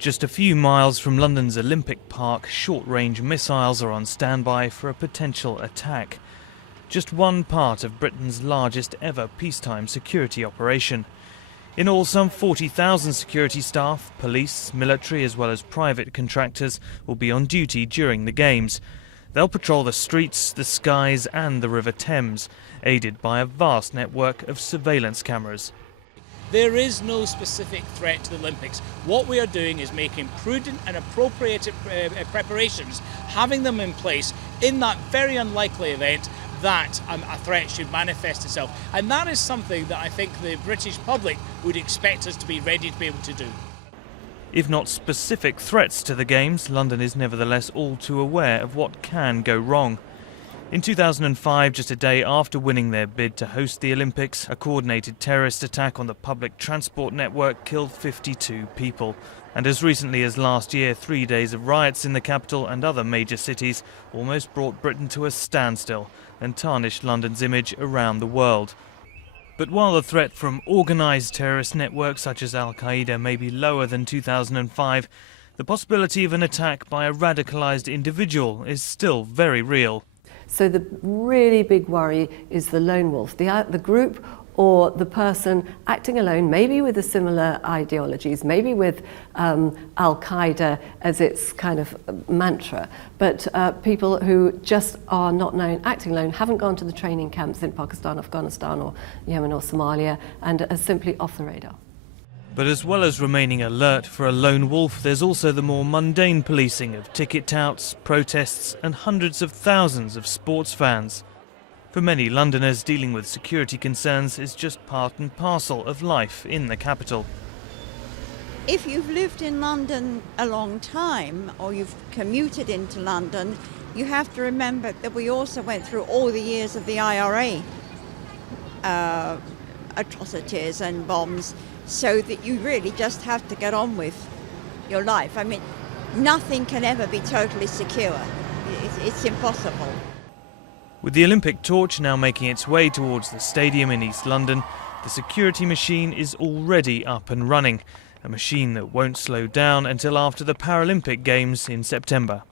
Just a few miles from London's Olympic Park, short-range missiles are on standby for a potential attack. Just one part of Britain's largest ever peacetime security operation. In all, some 40,000 security staff, police, military as well as private contractors will be on duty during the Games. They'll patrol the streets, the skies and the River Thames, aided by a vast network of surveillance cameras. There is no specific threat to the Olympics. What we are doing is making prudent and appropriate preparations, having them in place in that very unlikely event that a threat should manifest itself. And that is something that I think the British public would expect us to be ready to be able to do. If not specific threats to the Games, London is nevertheless all too aware of what can go wrong. In 2005, just a day after winning their bid to host the Olympics, a coordinated terrorist attack on the public transport network killed 52 people. And as recently as last year, 3 days of riots in the capital and other major cities almost brought Britain to a standstill and tarnished London's image around the world. But while the threat from organised terrorist networks such as Al-Qaeda may be lower than 2005, the possibility of an attack by a radicalised individual is still very real. So the really big worry is the lone wolf, the group or the person acting alone, maybe with a similar ideologies, maybe with Al-Qaeda as its kind of mantra, but people who just are not known, acting alone, haven't gone to the training camps in Pakistan, Afghanistan or Yemen or Somalia, and are simply off the radar. But as well as remaining alert for a lone wolf, there's also the more mundane policing of ticket touts, protests and hundreds of thousands of sports fans. For many Londoners, dealing with security concerns is just part and parcel of life in the capital. If you've lived in London a long time or you've commuted into London, you have to remember that we also went through all the years of the IRA atrocities and bombs, so that you really just have to get on with your life. I mean, nothing can ever be totally secure. It's impossible. With the Olympic torch now making its way towards the stadium in East London, the security machine is already up and running, a machine that won't slow down until after the Paralympic Games in September.